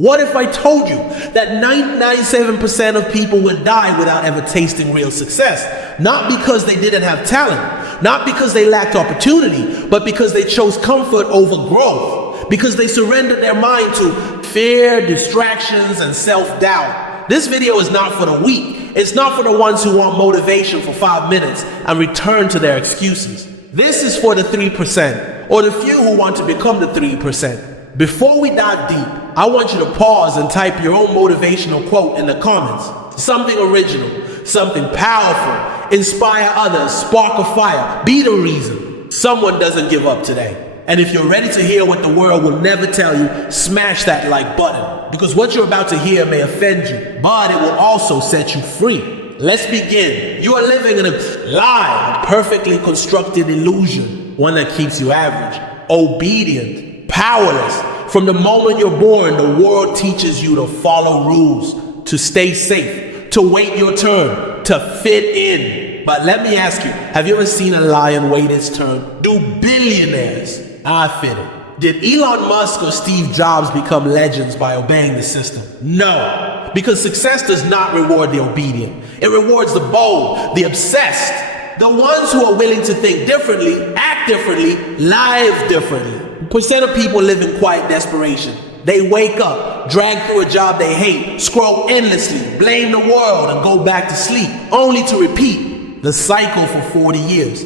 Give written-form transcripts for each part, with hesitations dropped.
What if I told you that 97% of people would die without ever tasting real success? Not because they didn't have talent, not because they lacked opportunity, but because they chose comfort over growth, because they surrendered their mind to fear, distractions, and self-doubt. This video is not for the weak. It's not for the ones who want motivation for 5 minutes and return to their excuses. This is for the 3%, or the few who want to become the 3%. Before we dive deep, I want you to pause and type your own motivational quote in the comments. Something original, something powerful, inspire others, spark a fire, be the reason someone doesn't give up today. And if you're ready to hear what the world will never tell you, smash that like button, because what you're about to hear may offend you, but it will also set you free. Let's begin. You are living in a lie, a perfectly constructed illusion, one that keeps you average, obedient, powerless. From the moment you're born, the world teaches you to follow rules, to stay safe, to wait your turn, to fit in. But let me ask you, have you ever seen a lion wait its turn? Do billionaires fit in? Did Elon Musk or Steve Jobs become legends by obeying the system? No, because success does not reward the obedient. It rewards the bold, the obsessed, the ones who are willing to think differently, act differently, live differently. Percent of people live in quiet desperation. They wake up, drag through a job they hate, scroll endlessly, blame the world, and go back to sleep, only to repeat the cycle for 40 years.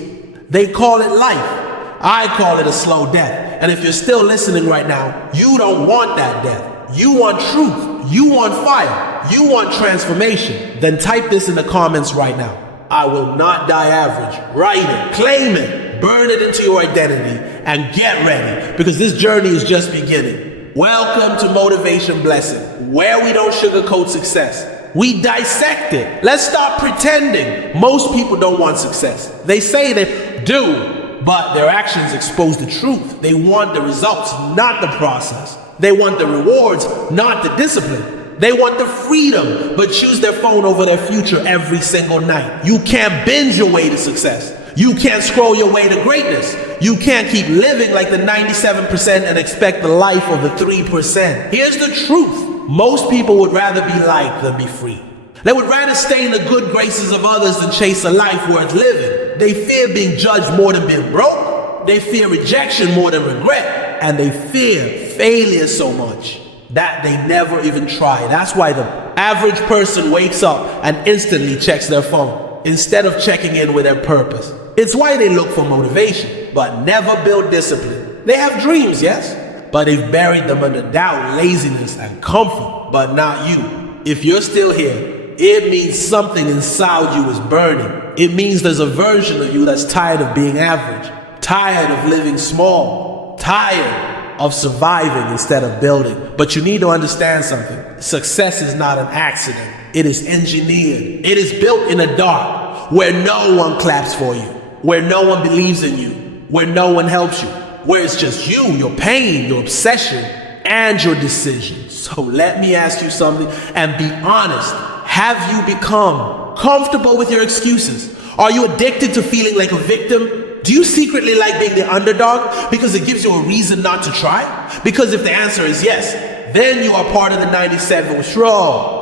They call it life. I call it a slow death. And if you're still listening right now, you don't want that death. You want truth. You want fire. You want transformation. Then type this in the comments right now. I will not die average. Write it. Claim it. Burn it into your identity and get ready, because this journey is just beginning. Welcome to Motivation Blessing, where we don't sugarcoat success. We dissect it. Let's stop pretending. Most people don't want success. They say they do, but their actions expose the truth. They want the results, not the process. They want the rewards, not the discipline. They want the freedom, but choose their phone over their future every single night. You can't binge your way to success. You can't scroll your way to greatness. You can't keep living like the 97% and expect the life of the 3%. Here's the truth. Most people would rather be liked than be free. They would rather stay in the good graces of others than chase a life worth living. They fear being judged more than being broke. They fear rejection more than regret. And they fear failure so much that they never even try. That's why the average person wakes up and instantly checks their phone instead of checking in with their purpose. It's why they look for motivation, but never build discipline. They have dreams, yes, but they've buried them under doubt, laziness, and comfort, but not you. If you're still here, it means something inside you is burning. It means there's a version of you that's tired of being average, tired of living small, tired of surviving instead of building. But you need to understand something. Success is not an accident. It is engineered. It is built in the dark, where no one claps for you, where no one believes in you, where no one helps you, where it's just you, your pain, your obsession, and your decisions. So let me ask you something and be honest. Have you become comfortable with your excuses? Are you addicted to feeling like a victim? Do you secretly like being the underdog because it gives you a reason not to try? Because if the answer is yes, then you are part of the 97 strong.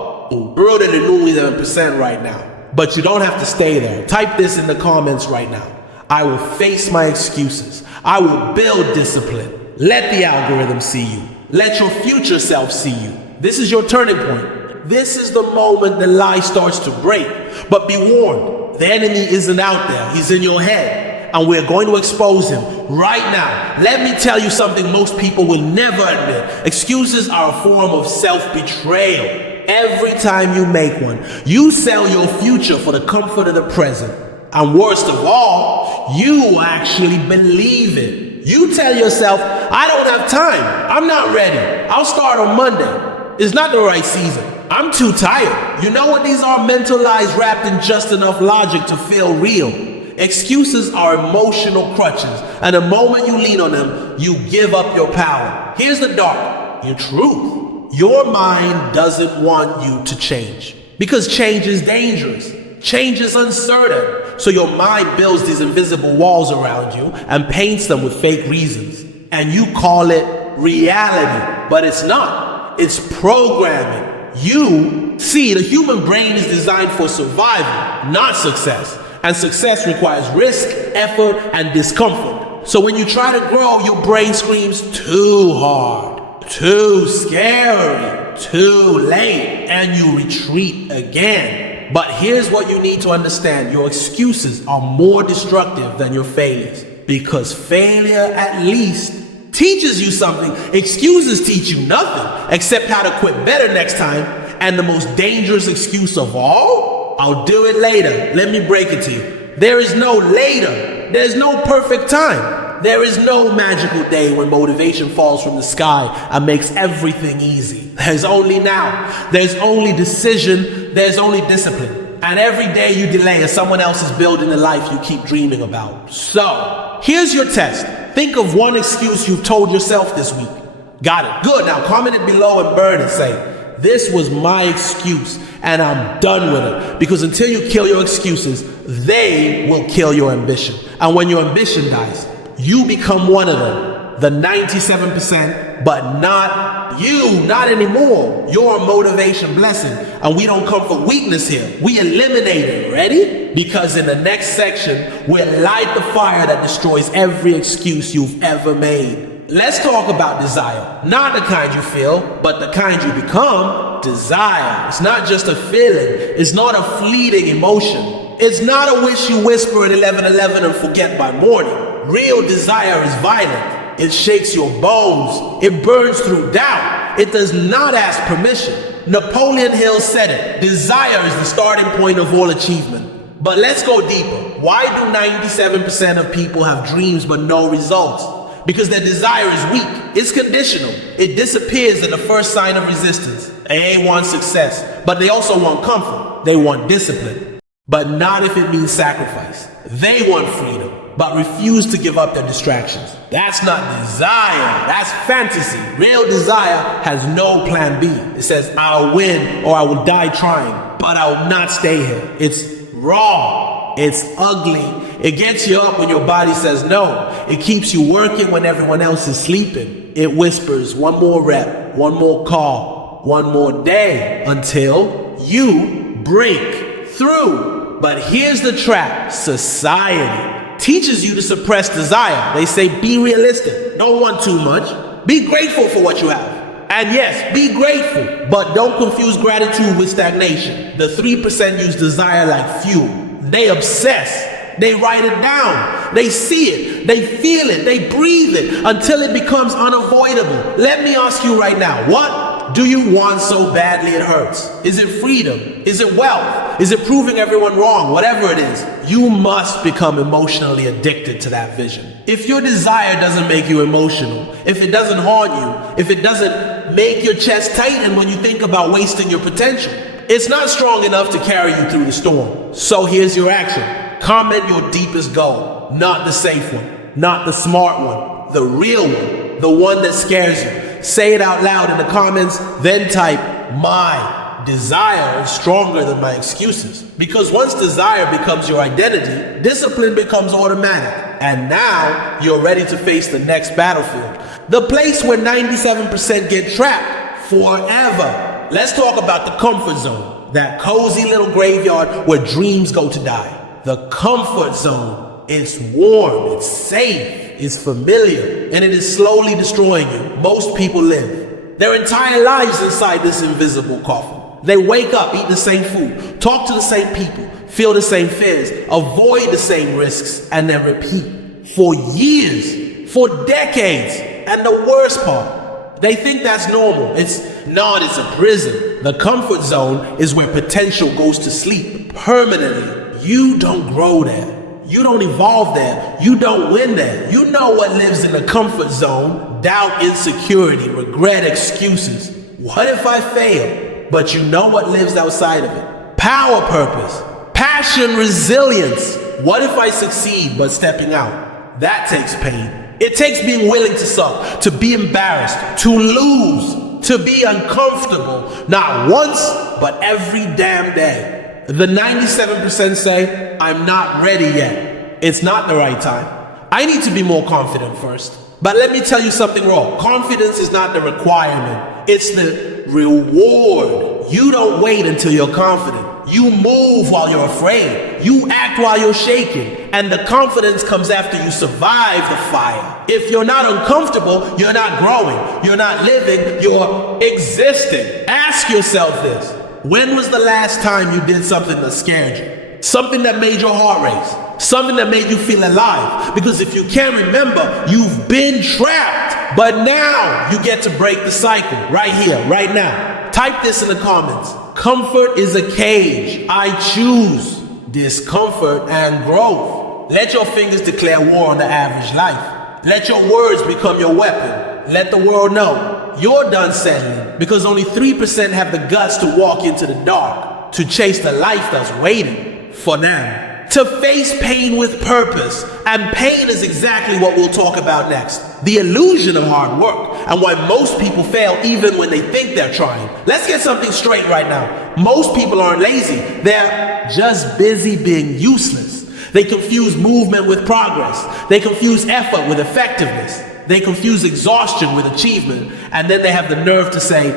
Bro, than the 97% right now. But you don't have to stay there. Type this in the comments right now. I will face my excuses. I will build discipline. Let the algorithm see you. Let your future self see you. This is your turning point. This is the moment the lie starts to break. But be warned, the enemy isn't out there. He's in your head. And we're going to expose him right now. Let me tell you something most people will never admit. Excuses are a form of self-betrayal. Every time you make one, you sell your future for the comfort of the present. And worst of all, you actually believe it. You tell yourself, I don't have time. I'm not ready. I'll start on Monday. It's not the right season. I'm too tired. You know what these are? Mental lies wrapped in just enough logic to feel real. Excuses are emotional crutches. And the moment you lean on them, you give up your power. Here's the dark, your truth. Your mind doesn't want you to change because change is dangerous. Change is uncertain. So your mind builds these invisible walls around you and paints them with fake reasons. And you call it reality, but it's not. It's programming. The human brain is designed for survival, not success. And success requires risk, effort, and discomfort. So when you try to grow, your brain screams too hard, too scary, too late, and you retreat again. But here's what you need to understand. Your excuses are more destructive than your failures. Because failure at least teaches you something. Excuses teach you nothing except how to quit better next time. And the most dangerous excuse of all, I'll do it later. Let me break it to you. There is no later. There's no perfect time. There is no magical day when motivation falls from the sky and makes everything easy. There's only now. There's only decision. There's only discipline. And every day you delay is someone else is building the life you keep dreaming about. So, here's your test. Think of one excuse you've told yourself this week. Got it. Good. Now comment it below and burn it. Say, this was my excuse and I'm done with it. Because until you kill your excuses, they will kill your ambition. And when your ambition dies, you become one of them. The 97%, but not you, not anymore. You're a motivation blessing. And we don't come for weakness here. We eliminate it. Ready? Because in the next section, we'll light the fire that destroys every excuse you've ever made. Let's talk about desire. Not the kind you feel, but the kind you become. Desire. It's not just a feeling. It's not a fleeting emotion. It's not a wish you whisper at 11:11 and forget by morning. Real desire is violent. It shakes your bones. It burns through doubt. It does not ask permission. Napoleon Hill said it. Desire is the starting point of all achievement. But let's go deeper. Why do 97% of people have dreams but no results? Because their desire is weak. It's conditional. It disappears at the first sign of resistance. They want success, but they also want comfort. They want discipline, but not if it means sacrifice. They want freedom, but refuse to give up their distractions. That's not desire. That's fantasy. Real desire has no plan B. It says, I'll win or I will die trying, but I will not stay here. It's raw. It's ugly. It gets you up when your body says no. It keeps you working when everyone else is sleeping. It whispers one more rep, one more call, one more day until you break through. But here's the trap. Society teaches you to suppress desire. They say be realistic. Don't want too much. Be grateful for what you have. And yes, be grateful, but don't confuse gratitude with stagnation. The 3% use desire like fuel. They obsess. They write it down. They see it. They feel it. They breathe it until it becomes unavoidable. Let me ask you right now, what do you want so badly it hurts? Is it freedom? Is it wealth? Is it proving everyone wrong? Whatever it is, you must become emotionally addicted to that vision. If your desire doesn't make you emotional, if it doesn't haunt you, if it doesn't make your chest tighten when you think about wasting your potential, it's not strong enough to carry you through the storm. So here's your action. Comment your deepest goal, not the safe one, not the smart one, the real one, the one that scares you. Say it out loud in the comments, then type, my desire is stronger than my excuses. Because once desire becomes your identity, discipline becomes automatic. And now you're ready to face the next battlefield. The place where 97% get trapped forever. Let's talk about the comfort zone, that cozy little graveyard where dreams go to die. The comfort zone, it's warm, it's safe, it's familiar, and it is slowly destroying you. Most people live their entire lives inside this invisible coffin. They wake up, eat the same food, talk to the same people, feel the same fears, avoid the same risks, and then repeat for years, for decades. And the worst part, they think that's normal. It's not, it's a prison. The comfort zone is where potential goes to sleep permanently. You don't grow there. You don't evolve there. You don't win there. You know what lives in the comfort zone: doubt, insecurity, regret, excuses. What if I fail? But you know what lives outside of it: power, purpose, passion, resilience. What if I succeed? But stepping out, that takes pain. It takes being willing to suck, to be embarrassed, to lose, to be uncomfortable, not once, but every damn day. The 97% say, I'm not ready yet. It's not the right time. I need to be more confident first. But let me tell you something wrong. Confidence is not the requirement. It's the reward. You don't wait until you're confident. You move while you're afraid. You act while you're shaking. And the confidence comes after you survive the fire. If you're not uncomfortable, you're not growing. You're not living, you're existing. Ask yourself this. When was the last time you did something that scared you? Something that made your heart race? Something that made you feel alive? Because if you can't remember, you've been trapped. But now you get to break the cycle right here, right now. Type this in the comments. Comfort is a cage. I choose discomfort and growth. Let your fingers declare war on the average life. Let your words become your weapon. Let the world know you're done settling, because only 3% have the guts to walk into the dark, to chase the life that's waiting for them. To face pain with purpose. And pain is exactly what we'll talk about next. The illusion of hard work, and why most people fail even when they think they're trying. Let's get something straight right now. Most people aren't lazy. They're just busy being useless. They confuse movement with progress. They confuse effort with effectiveness. They confuse exhaustion with achievement. And then they have the nerve to say,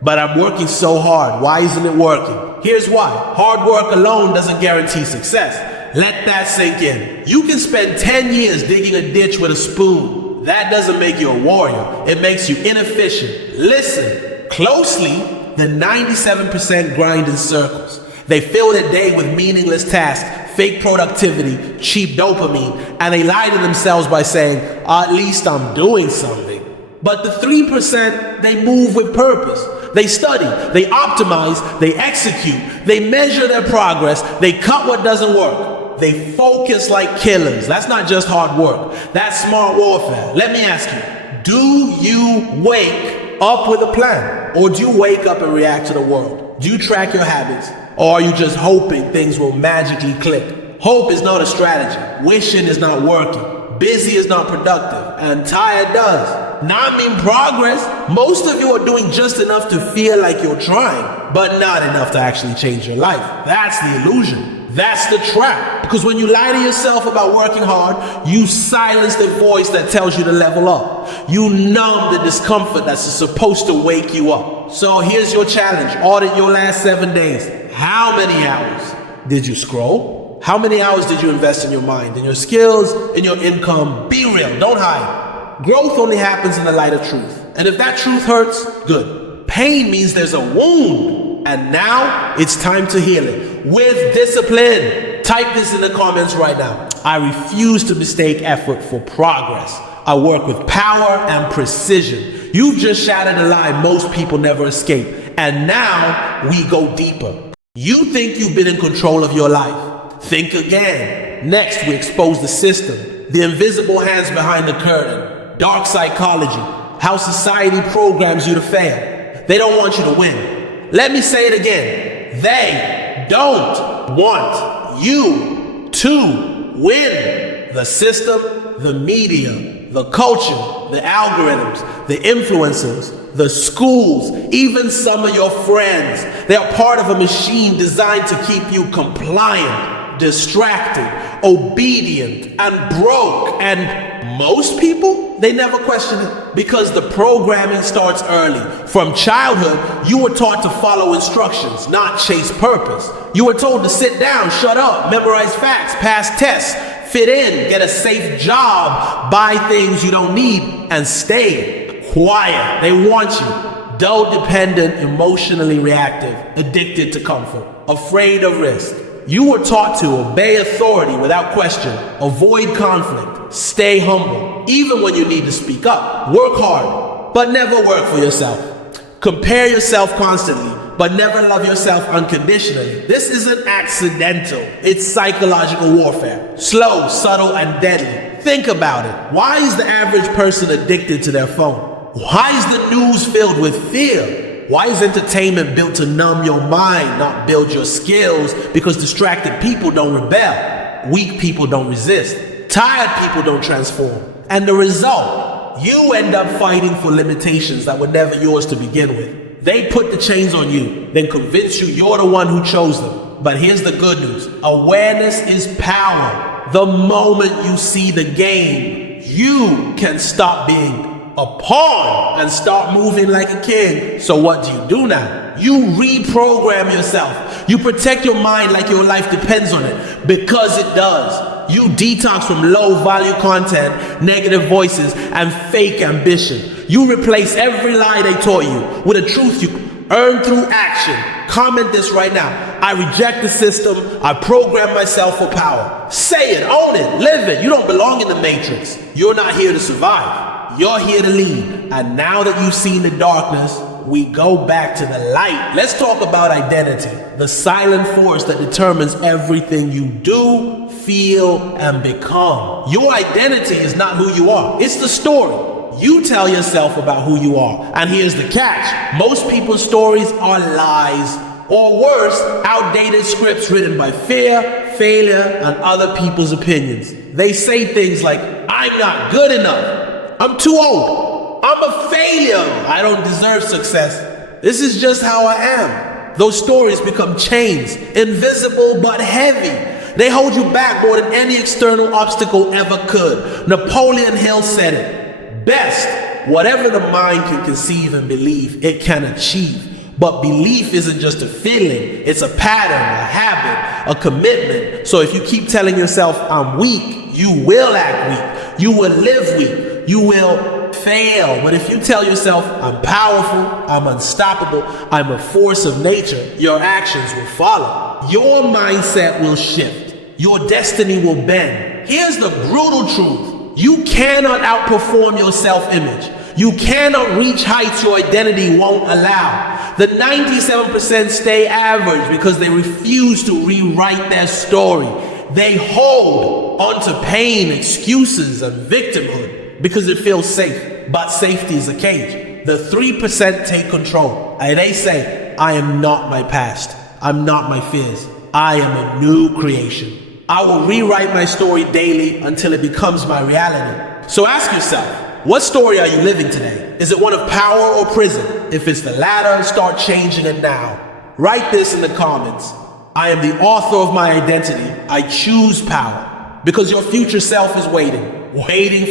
but I'm working so hard. Why isn't it working? Here's why. Hard work alone doesn't guarantee success. Let that sink in. You can spend 10 years digging a ditch with a spoon. That doesn't make you a warrior. It makes you inefficient. Listen closely. The 97% grind in circles. They fill their day with meaningless tasks, fake productivity, cheap dopamine, and they lie to themselves by saying, at least I'm doing something. But the 3%, they move with purpose. They study, they optimize, they execute, they measure their progress, they cut what doesn't work. They focus like killers. That's not just hard work. That's smart warfare. Let me ask you, do you wake up with a plan? Or do you wake up and react to the world? Do you track your habits? Or are you just hoping things will magically click? Hope is not a strategy. Wishing is not working. Busy is not productive. And tired does. Not mean progress. Most of you are doing just enough to feel like you're trying, but not enough to actually change your life. That's the illusion. That's the trap. Because when you lie to yourself about working hard, you silence the voice that tells you to level up. You numb the discomfort that's supposed to wake you up. So here's your challenge. Audit your last 7 days. How many hours did you scroll? How many hours did you invest in your mind, in your skills, in your income? Be real, don't hide. Growth only happens in the light of truth. And if that truth hurts, good. Pain means there's a wound. And now it's time to heal it. With discipline. Type this in the comments right now. I refuse to mistake effort for progress. I work with power and precision. You've just shattered a lie most people never escape. And now we go deeper. You think you've been in control of your life. Think again. Next, we expose the system, the invisible hands behind the curtain, dark psychology, how society programs you to fail. They don't want you to win. Let me say it again. They don't want you to win. The system, the media, the culture, the algorithms, the influencers, the schools, even some of your friends. They are part of a machine designed to keep you compliant, distracted, obedient, and broke. And most people, they never question it because the programming starts early. From childhood, you were taught to follow instructions, not chase purpose. You were told to sit down, shut up, memorize facts, pass tests, fit in, get a safe job, buy things you don't need, and stay quiet. They want you dull, dependent, emotionally reactive, addicted to comfort, afraid of risk. You were taught to obey authority without question, avoid conflict, stay humble, even when you need to speak up. Work hard, but never work for yourself. Compare yourself constantly, but never love yourself unconditionally. This isn't accidental. It's psychological warfare. Slow, subtle, and deadly. Think about it. Why is the average person addicted to their phone? Why is the news filled with fear? Why is entertainment built to numb your mind, not build your skills? Because distracted people don't rebel. Weak people don't resist. Tired people don't transform. And the result, you end up fighting for limitations that were never yours to begin with. They put the chains on you, then convince you you're the one who chose them. But here's the good news. Awareness is power. The moment you see the game, You can stop being a pawn and start moving like a king. So what do now? You reprogram yourself. You protect your mind like your life depends on it, because it does. You detox from low value content, negative voices, and fake ambition. You replace every lie they taught you with a truth you earn through action. Comment this right now. I reject the system. I program myself for power. Say it, own it, live it. You don't belong in the matrix. You're not here to survive. You're here to lead. And now that you've seen the darkness, we go back to the light. Let's talk about identity, the silent force that determines everything you do, feel, and become. Your identity is not who you are. It's the story you tell yourself about who you are. And here's the catch. Most people's stories are lies, or worse, outdated scripts written by fear, failure, and other people's opinions. They say things like, I'm not good enough. I'm too old. I'm a failure. I don't deserve success. This is just how I am. Those stories become chains, invisible but heavy. They hold you back more than any external obstacle ever could. Napoleon Hill said it best: whatever the mind can conceive and believe, it can achieve. But belief isn't just a feeling, it's a pattern, a habit, a commitment. So if you keep telling yourself, I'm weak, you will act weak, you will live weak, you will fail. But if you tell yourself, I'm powerful, I'm unstoppable, I'm a force of nature, your actions will follow. Your mindset will shift, your destiny will bend. Here's the brutal truth. You cannot outperform your self-image. You cannot reach heights your identity won't allow. The 97% stay average because they refuse to rewrite their story. They hold onto pain, excuses, and victimhood because it feels safe, but safety is a cage. The 3% take control, and they say, I am not my past. I'm not my fears. I am a new creation. I will rewrite my story daily until it becomes my reality. So ask yourself, what story are you living today? Is it one of power or prison? If it's the latter, start changing it now. Write this in the comments. I am the author of my identity. I choose power. Because your future self is waiting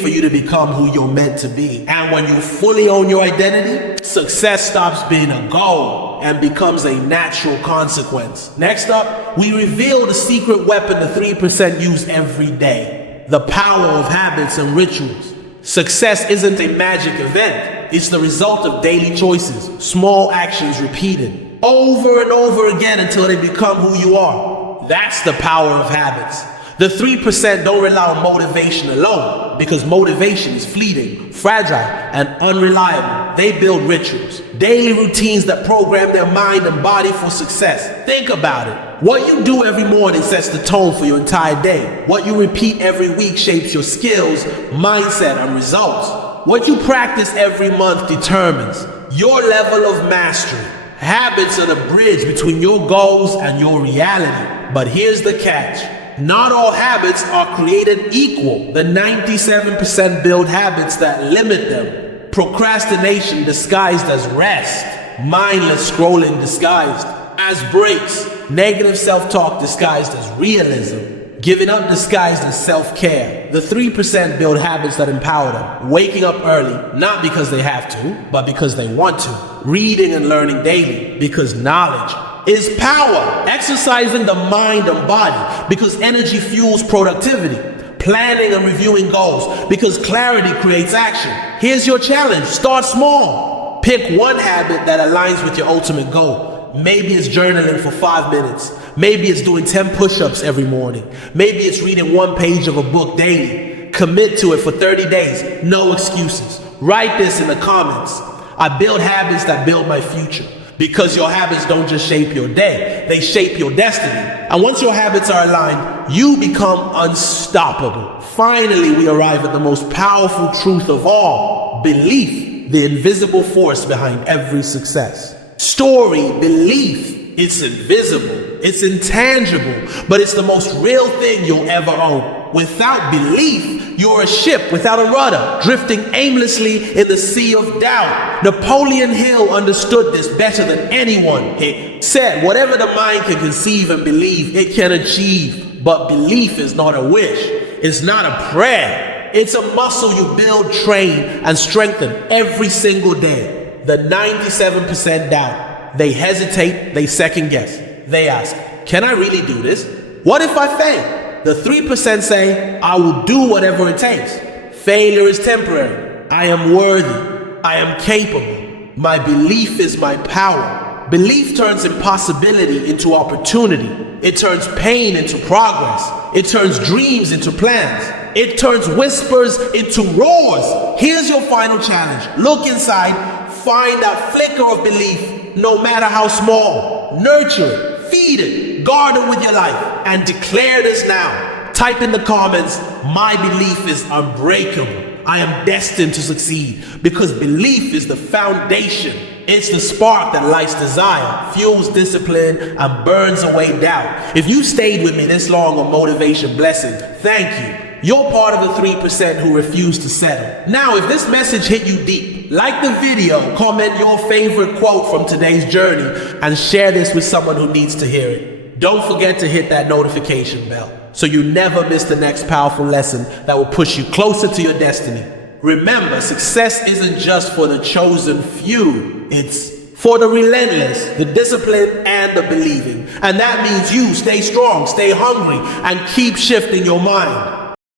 for you to become who you're meant to be. And when you fully own your identity, success stops being a goal and becomes a natural consequence. Next up, we reveal the secret weapon the 3% use every day: the power of habits and rituals. Success isn't a magic event. It's the result of daily choices, small actions repeated over and over again until they become who you are. That's the power of habits. The 3% don't rely on motivation alone, because motivation is fleeting, fragile, and unreliable. They build rituals, daily routines that program their mind and body for success. Think about it. What you do every morning sets the tone for your entire day. What you repeat every week shapes your skills, mindset, and results. What you practice every month determines your level of mastery. Habits are the bridge between your goals and your reality. But here's the catch. Not all habits are created equal. The 97% build habits that limit them. Procrastination disguised as rest. Mindless scrolling disguised as breaks. Negative self-talk disguised as realism. Giving up disguised as self-care. The 3% build habits that empower them. Waking up early, not because they have to, but because they want to. Reading and learning daily, because knowledge is power. Exercising the mind and body, because energy fuels productivity. Planning and reviewing goals, because clarity creates action. Here's your challenge. Start small. Pick one habit that aligns with your ultimate goal. Maybe it's journaling for 5 minutes. Maybe it's doing 10 push-ups every morning. Maybe it's reading 1 page of a book daily. Commit to it for 30 days. No excuses. Write this in the comments. I build habits that build my future. Because your habits don't just shape your day, they shape your destiny. And once your habits are aligned, you become unstoppable. Finally, we arrive at the most powerful truth of all: belief, the invisible force behind every success. Story, belief, it's invisible, it's intangible, but it's the most real thing you'll ever own. Without belief, you're a ship without a rudder, drifting aimlessly in the sea of doubt. Napoleon Hill understood this better than anyone. He said, whatever the mind can conceive and believe, it can achieve. But belief is not a wish. It's not a prayer. It's a muscle you build, train, and strengthen every single day. The 97% doubt. They hesitate, they second guess. They ask, can I really do this? What if I fail? The 3% say, I will do whatever it takes. Failure is temporary. I am worthy. I am capable. My belief is my power. Belief turns impossibility into opportunity. It turns pain into progress. It turns dreams into plans. It turns whispers into roars. Here's your final challenge. Look inside, find that flicker of belief, no matter how small. Nurture it, feed it, guard it with your life, and declare this now. Type in the comments, my belief is unbreakable. I am destined to succeed, because belief is the foundation. It's the spark that lights desire, fuels discipline, and burns away doubt. If you stayed with me this long on Motivation Blessing, thank you. You're part of the 3% who refuse to settle. Now, if this message hit you deep, like the video, comment your favorite quote from today's journey, and share this with someone who needs to hear it. Don't forget to hit that notification bell so you never miss the next powerful lesson that will push you closer to your destiny. Remember, success isn't just for the chosen few. It's for the relentless, the disciplined, and the believing. And that means you stay strong, stay hungry, and keep shifting your mind.